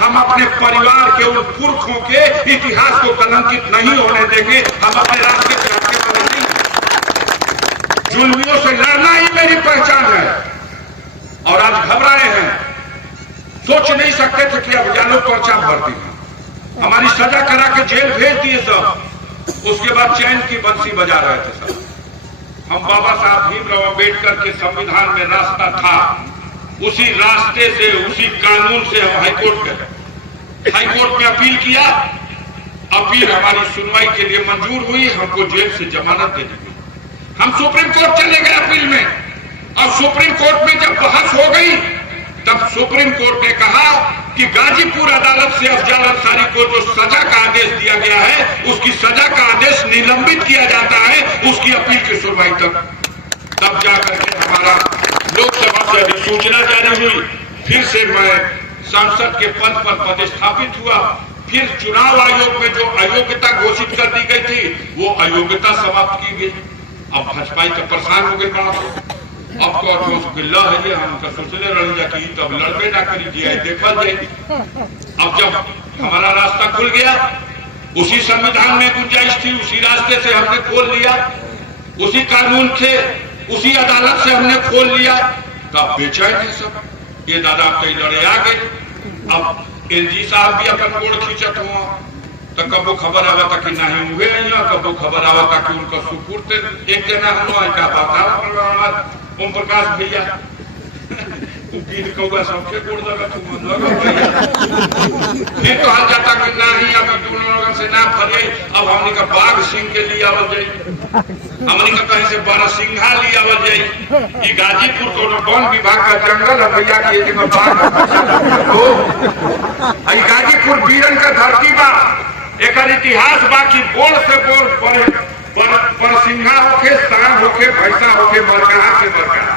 हम अपने परिवार के उन पुरखों के इतिहास को कलंकित नहीं होने देंगे। हम अपने रास्ते पे आगे वाले नहीं, जुल्मियों से लड़ना ही मेरी पहचान है। और आज घबराए हैं, सोच नहीं सकते थे कि अब जानो पर्चा भर दी, हमारी सजा करा के जेल भेज दिए सब। उसके बाद चैन की बंसी बजा रहे थे सब। हम बाबा साहब भीमराव अंबेडकर के संविधान में रास्ता था, उसी रास्ते से, उसी कानून से हम हाईकोर्ट गए। हाईकोर्ट में अपील किया, अपील हमारी सुनवाई के लिए मंजूर हुई, हमको जेल से जमानत दे दी। हम सुप्रीम कोर्ट चले गए अपील में, और सुप्रीम कोर्ट में जब बहस हो गई तब सुप्रीम कोर्ट ने कहा कि गाजीपुर अदालत से अफजल अंसारी को जो सजा का आदेश दिया गया है, उसकी सजा का आदेश निलंबित किया जाता है उसकी अपील की सुनवाई तब जाकर के हमारा लोकसभा से अधिसूचना जारी हुई। फिर से मैं सांसद के पद पर पदस्थापित हुआ। फिर चुनाव आयोग में जो अयोग्यता घोषित कर दी गई थी, वो अयोग्यता समाप्त की गई। अब भाजपा तो परेशान हो गए, अब तो गिल्ला है ये, हम सोचने रह जाती तब लड़बे ना करी दिया देखा जाए। अब जब हमारा रास्ता खुल गया, उसी संविधान में गुंजाइश थी, उसी रास्ते से हमने खोल लिया, उसी कानून से, उसी अदालत से हमने खोल लिया। तब बेचैन है सब, ये दादा कई लड़े आ गए। अब एलजी साहब भी अपन गोड़ खींचत हुआ, तो कबो खबर आवा था कि नहीं हुए, कबो खबर आवा था कि उनका सुपुर्द एक जना हम ओम प्रकाश भैया कौआ सबके गोड़ लगा फिर कहा जाता कि नहीं अब दोनों लोगों से ना फरे। अब हमने का बाघ सिंह के लिए आवल जाई, हमने का कहीं से बड़ा सिंघा लिए आवल जाई। ये गाजीपुर को वन विभाग का जंगल है भैया की जगह बाघ है। गाजीपुर वीरन का धरती बा, एक इतिहास बा की बोल से बोल पर सिंघा होके, सांड होके, भैंसा होके, मरकहा से मरकहा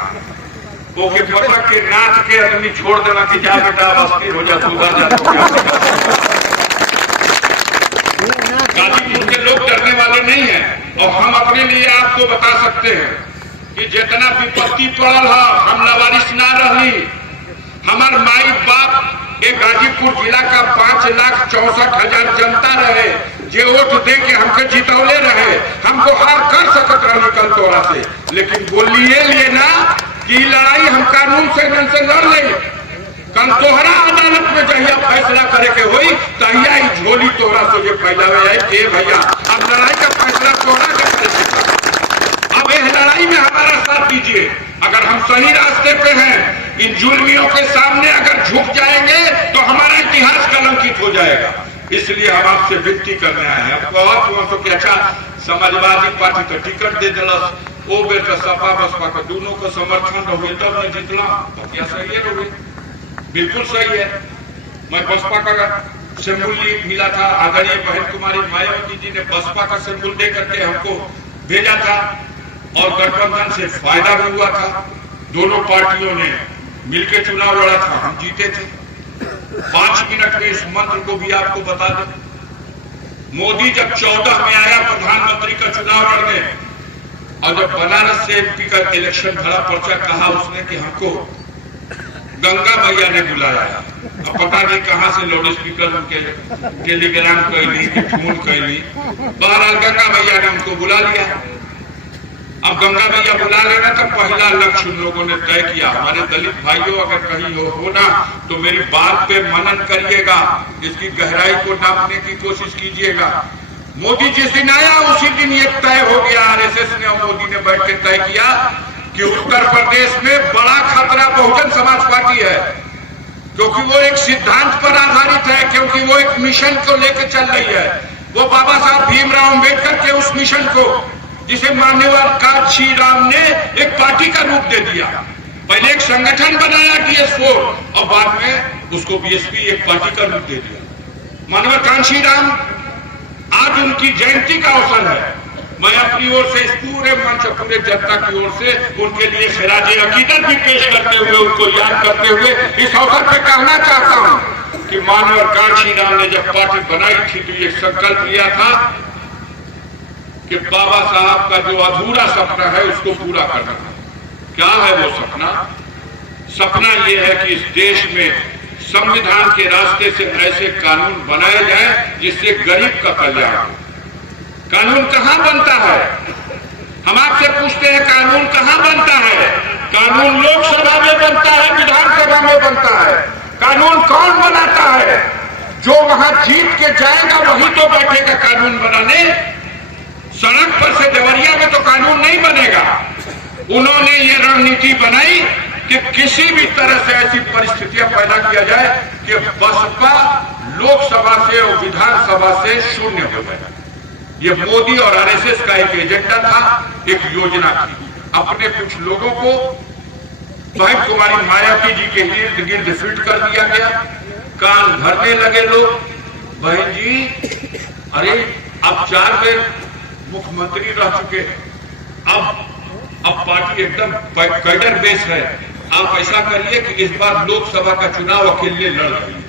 ओके पता के नाच के आदमी छोड़ देना कि जा बेटा बस्ती हो जा, सुबह जा। गाजीपुर के लोग डरने वाले नहीं हैं, और हम अपने लिए आपको बता सकते हैं कि जितना विपत्ति पड़ल है, हम लवारिस ना रही। हमार माई बाप एक गाजीपुर जिला का 5,64,000 जनता रहे, जे वोट दे के हमके जितौले रहे, हमको हार कर सकत रहे कल तोरा से, लेकिन बोलिए लिए ना कि लड़ाई हम कानून से लड़ ले। कल तोहरा अदालत में जहिया फैसला करे के होई, तहिया ही झोली तोहरा से ये फैलावे है के भैया अब लड़ाई का फैसला तोहरा के। अब इस लड़ाई में हमारा साथ दीजिए। अगर हम सही रास्ते पे हैं, इन जुल्मियों के सामने अगर झुक जाएंगे तो हमारा इतिहास कलंकित हो जाएगा। इसलिए हम आपसे विनती करने आए हैं। आपको और कि अच्छा समाजवादी पार्टी तो टिकट दे दिलस, वो बेर का सपा बसपा का दोनों को समर्थन रहे तब न जितना, तो क्या सही है? रहे बिल्कुल सही है। मैं बसपा का सिंबल मिला था, आदरणीय बहन कुमारी मायावती जी ने बसपा का सिंबल दे करके हमको भेजा था, और गठबंधन से फायदा भी हुआ था। दोनों पार्टियों ने मिलकर चुनाव लड़ा था, हम जीते थे। 5 मिनट में इस मंत्र को भी आपको बता दें। मोदी जब 14 में आया प्रधानमंत्री का चुनाव लड़ने, और जब बनारस से एमपी का इलेक्शन खड़ा पर्चा कहा उसने कि हमको गंगा मैया ने बुलाया। अब पता नहीं कहां से लाउड स्पीकर उनके टेलीग्राम कैली, फोन कैली, बहरहाल गंगा मैया ने हमको बुला लिया। अब गंगा मैया बुला लेना तो पहला लक्ष्य उन लोगों ने तय किया, हमारे दलित भाइयों अगर कहीं होना तो मेरी बात पे मनन करिएगा, इसकी गहराई को नापने की कोशिश कीजिएगा। मोदी जिस दिन आया उसी दिन ये तय हो गया, आरएसएस ने और मोदी ने बैठ के तय किया कि उत्तर प्रदेश में बड़ा खतरा बहुजन समाज पार्टी है, क्योंकि वो एक सिद्धांत पर आधारित है, क्योंकि वो एक मिशन को लेकर चल रही है। वो बाबा साहब भीमराव अंबेडकर के उस मिशन को, जिसे मान्यवर काशी राम ने एक पार्टी का रूप दे दिया। पहले एक संगठन बनाया DS4 और बाद में उसको BSP एक पार्टी का रूप दे दिया। मान्यवर काशी राम आज उनकी जयंती का अवसर है। मैं अपनी ओर से इस पूरे मंच, पूरे जनता की ओर से उनके लिए खिराजे अकीदत भी पेश करते हुए, उनको याद करते हुए इस अवसर पर कहना चाहता हूं कि मान्यवर काशी राम ने जब पार्टी बनाई थी तो ये संकल्प लिया था कि बाबा साहब का जो अधूरा सपना है उसको पूरा करना। क्या है वो सपना? सपना ये है कि इस देश में संविधान के रास्ते से ऐसे कानून बनाए जाए जिससे गरीब का कल्याण हो। कानून कहां बनता है? हम आपसे पूछते हैं, कानून कहां बनता है? कानून लोकसभा में बनता है, विधानसभा में बनता है। कानून कौन बनाता है? जो वहां जीत के जाएगा वही तो बैठेगा कानून बनाने। सड़क पर से देवरिया में तो कानून नहीं बनेगा। उन्होंने ये रणनीति बनाई कि किसी भी तरह से ऐसी परिस्थितियां पैदा किया जाए कि बसपा लोकसभा से और विधानसभा से शून्य हो जाए। ये मोदी और आरएसएस का एक एजेंडा था, एक योजना थी। अपने कुछ लोगों को बहन कुमारी मायावती जी के इर्द गिर्द फिट कर दिया गया। कान भरने लगे लोग, बहन जी अरे अब 4 बार मुख्यमंत्री रह चुके हैं, अब पार्टी एकदम कैडर बेस है। आप ऐसा करिए कि इस बार लोकसभा का चुनाव अकेले लड़ जाइए,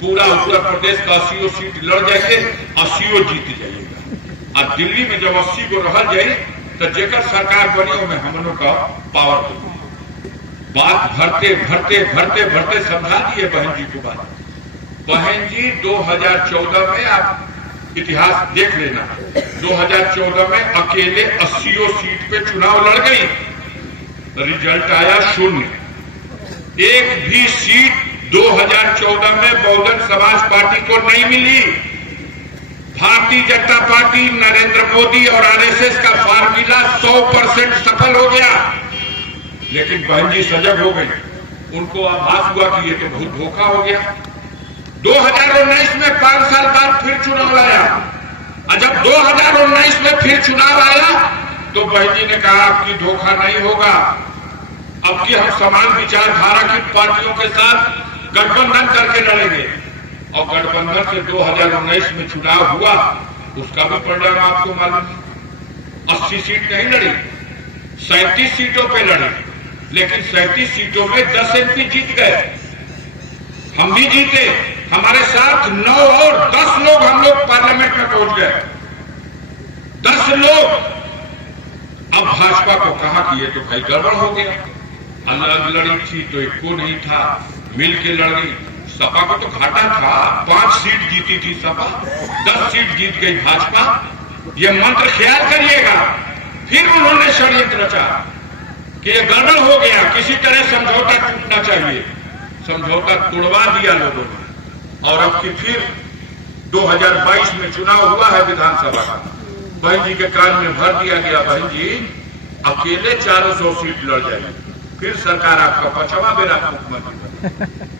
पूरा उत्तर प्रदेश का 80 सीट लड़ जाइए, 80 जीत जाइएगा। अब दिल्ली में जब 80 को रह जाए तो जेकर सरकार बनी में हम लोग का पावर हो। बात भरते भरते भरते भरते समझा दिए बहन जी को बात। बहन जी 2014 में आप इतिहास देख लेना, 2014 में अकेले 80 सीट पे चुनाव लड़ गई, रिजल्ट आया 0। एक भी सीट 2014 में बहुजन समाज पार्टी को नहीं मिली। भारतीय जनता पार्टी, नरेंद्र मोदी और आरएसएस का फार्मूला 100% सफल हो गया। लेकिन बहन जी सजग हो गई, उनको आभास हुआ कि ये तो बहुत धोखा हो गया। 2019 में 5 साल बाद फिर चुनाव आया, और जब 2019 में फिर चुनाव आया तो बहन जी ने कहा आपकी धोखा नहीं होगा, अब की हम समान विचारधारा की पार्टियों के साथ गठबंधन करके लड़ेंगे। और गठबंधन से 2019 में चुनाव हुआ, उसका भी परिणाम आपको मालूम है। 80 सीट नहीं लड़ी, 37 सीटों पे लड़ी, लेकिन 37 सीटों में 10 एमपी जीत गए। हम भी जीते, हमारे साथ 9 और 10 लोग हम लोग पार्लियामेंट में पहुंच गए, 10 लोग। अब भाजपा को कहा कि ये तो भाई गड़बड़ हो गया, अलग लड़ी थी तो एक को नहीं था, मिल के लड़ गई। सपा को तो घाटा था, 5 सीट जीती थी सपा, 10 सीट जीत गई भाजपा। ये मंत्र ख्याल करिएगा। फिर उन्होंने षड्यंत्र रचा कि ये गड़बड़ हो गया, किसी तरह समझौता टूटना चाहिए। समझौता तोड़वा दिया लोगों ने, और अब की फिर 2022 में चुनाव हुआ है विधानसभा का। बहन जी के कान में भर दिया गया, बहन जी अकेले 400 सीट लड़ जाएगी, फिर सरकार आपका 5वां बेर आप मुख्यमंत्री।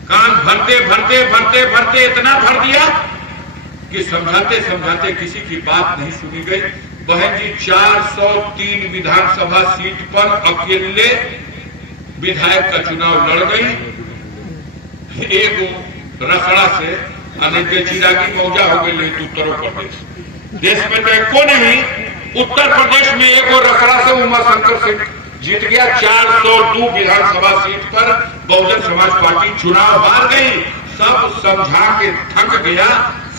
कान भरते भरते भरते भरते इतना भर दिया कि समझाते समझाते किसी की बात नहीं सुनी गई। बहन जी 403 विधानसभा सीट पर अकेले विधायक का चुनाव लड़ गई। एक रसड़ा से अनेक चिरागी मौजा हो गई उत्तर प्रदेश, देश में तो एको नहीं, उत्तर प्रदेश में एक रसड़ा से उमाशंकर सिंह जीत गया। 402 विधानसभा सीट पर बहुजन समाज पार्टी चुनाव हार गई। सब समझा के थक गया,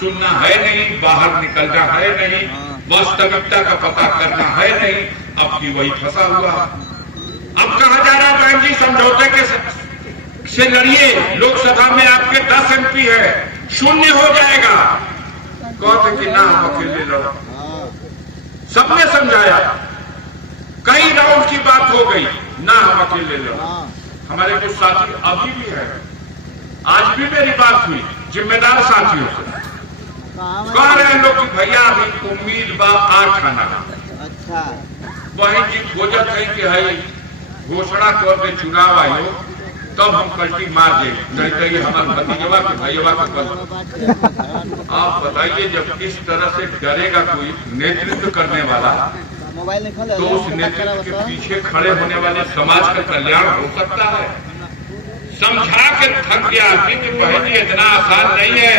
सुनना है नहीं, बाहर निकलना है नहीं, वास्तविकता का पता करना है नहीं, अब की वही फंसा हुआ। अब कहा जा रहा बहन जी समझौते के से लड़िए, लोकसभा में आपके 10 एमपी है, 0 हो जाएगा। कहते कि ना हम अकेले लड़ो। सबने समझाया, कई राउंड की बात हो गई, ना हम अकेले लड़ो। हमारे कुछ साथी अभी भी है, आज भी मेरी बात हुई जिम्मेदार साथियों से, कह रहे हैं लोग कि भैया अभी उम्मीद बा 8 आना। अच्छा बहन जी खोजत है कि है घोषणा कर दे चुनाव आयोग, तब हम पलटी मार दे, नहीं तो ये हमारे भतीजवा के भैया को कल। आप बताइए, जब इस तरह से डरेगा कोई नेतृत्व करने वाला, तो उस नेतृत्व के पीछे खड़े होने वाले समाज का कल्याण हो सकता है? समझा के थक गया आदमी कि बहन जी इतना आसान नहीं है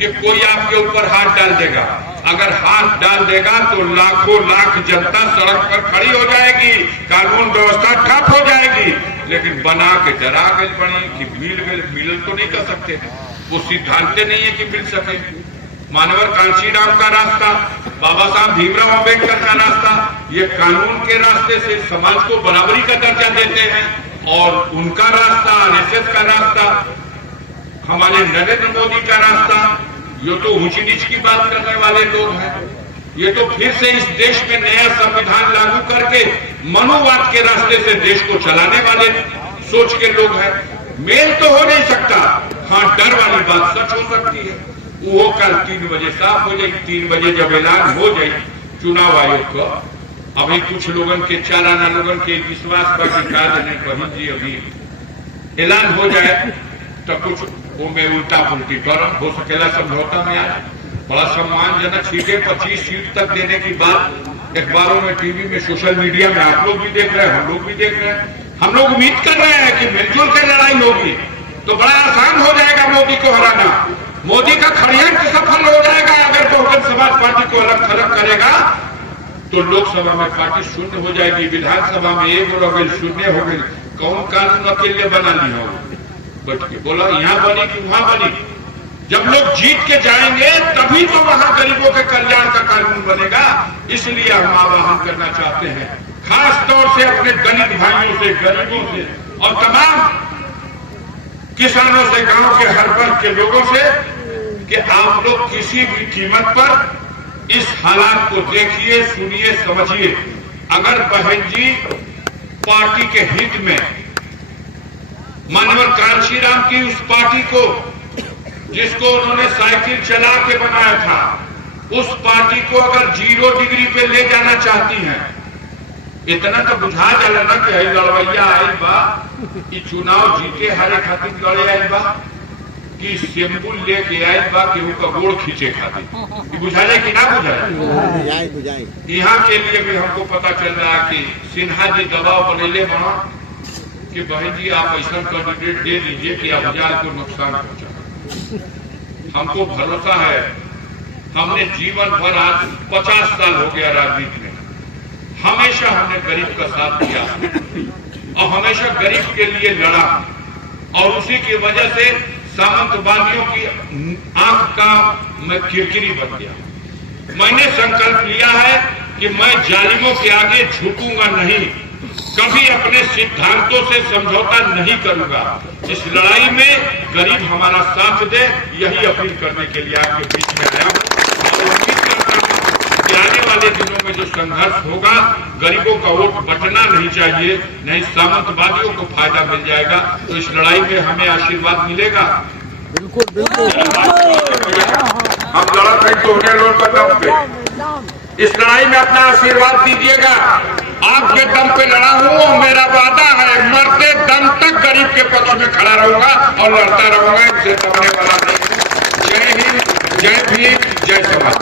कि कोई आपके ऊपर हाथ डाल देगा। अगर हाथ डाल देगा तो लाखों लाख जनता सड़क पर खड़ी हो जाएगी, कानून व्यवस्था ठप हो जाएगी। लेकिन बना के डरा गई बनी कि मिल तो नहीं कर सकते, वो सिद्धांत नहीं है कि मिल सके। मानवर कांशीराम का रास्ता, बाबा साहब भीमराव अम्बेडकर का रास्ता, ये कानून के रास्ते से समाज को बराबरी का दर्जा देते हैं, और उनका रास्ता आरएसएस का रास्ता हमारे नरेंद्र मोदी का रास्ता, ये तो ऊंची नीच की बात करने वाले लोग हैं। ये तो फिर से इस देश में नया संविधान लागू करके मनुवाद के रास्ते से देश को चलाने वाले सोच के लोग हैं। मेल तो हो नहीं सकता, हाँ डर वाली बात सच हो सकती है। वो कल 3 बजे साफ हो जाएगी। 3 बजे जब ऐलान हो जाए चुनाव आयोग का, अभी कुछ लोगन के 4 आना लोगन के विश्वास पर काज नहीं कही जी, अभी ऐलान हो जाए तो कुछ वो में उल्टा पुल्टी करम हो सकेला समझौता में। आज बड़ा सम्मानजनक सीटें 25 सीट तक देने की बात अखबारों में, टीवी में, सोशल मीडिया में आप लोग भी देख रहे हैं, हम लोग भी देख रहे हैं। हम लोग उम्मीद कर रहे हैं कि मिलजुल कर लड़ाई होगी तो बड़ा आसान हो जाएगा मोदी को हराना। मोदी का षड्यंत्र सफल हो जाएगा अगर बहुजन समाज पार्टी को अलग थलग करेगा तो लोकसभा में पार्टी शून्य हो जाएगी, विधानसभा में 1 हो गई, 0 हो गई। कौन कानून अकेले बना ली हो बट के बोला यहाँ बनी कि वहां बनी। जब लोग जीत के जाएंगे तभी तो वहां गरीबों के कल्याण का कानून बनेगा। इसलिए हम आह्वान करना चाहते हैं खास तौर से अपने दलित भाइयों से, गरीबों से और तमाम किसानों से, गांव के हर वर्ग के लोगों से कि आप लोग किसी भी कीमत पर इस हालात को देखिए, सुनिए, समझिए। अगर बहन जी पार्टी के हित में मानवर कांशीराम की उस पार्टी को जिसको उन्होंने साइकिल चला के बनाया था, उस पार्टी को अगर 0 डिग्री पे ले जाना चाहती हैं, इतना तो बुझा जाला ना कि लड़वैया आई बा, कि चुनाव जीते हरे खातिर लड़े आई बा, कि सिंबल लेके आई बा कि उनका गोड़ खींचे खातिर। बुझाए कि ना बुझाए? यहाँ के लिए भी हमको पता चल रहा है कि सिन्हा जी दबाव बनेले बना कि बहन जी आप ऐसा कैंडिडेट दे दीजिए कि अफजाल को नुकसान पहुंचा। हमको भरोसा है, हमने जीवन भर, आज 50 साल हो गया राजनीति में, हमेशा हमने गरीब का साथ दिया और हमेशा गरीब के लिए लड़ा और उसी की वजह से सामंतवादियों की आंख का मैं किरकिरी बन गया। मैंने संकल्प लिया है कि मैं जालिमों के आगे झुकूंगा नहीं, कभी अपने सिद्धांतों से समझौता नहीं करूंगा। इस लड़ाई में गरीब हमारा साथ दे, यही अपील करने के लिए आपके बीच में आया हूं। और उम्मीद करता हूं कि आने वाले दिनों में जो संघर्ष होगा, गरीबों का वोट बटना नहीं चाहिए, नहीं सामंतवादियों को फायदा मिल जाएगा। तो इस लड़ाई में हमें आशीर्वाद मिलेगा। बिल्कुल बिल्कुल हम लड़ा कहीं तो होने लोग का दम पे, इस लड़ाई में अपना आशीर्वाद दीजिएगा। आपके दम पे लड़ा हूं और मेरा वादा है मरते दम तक गरीब के पक्ष में खड़ा रहूंगा और लड़ता रहूंगा। इनसे दबने वाला नहीं। जय हिंद, जय भीम, जय समाज।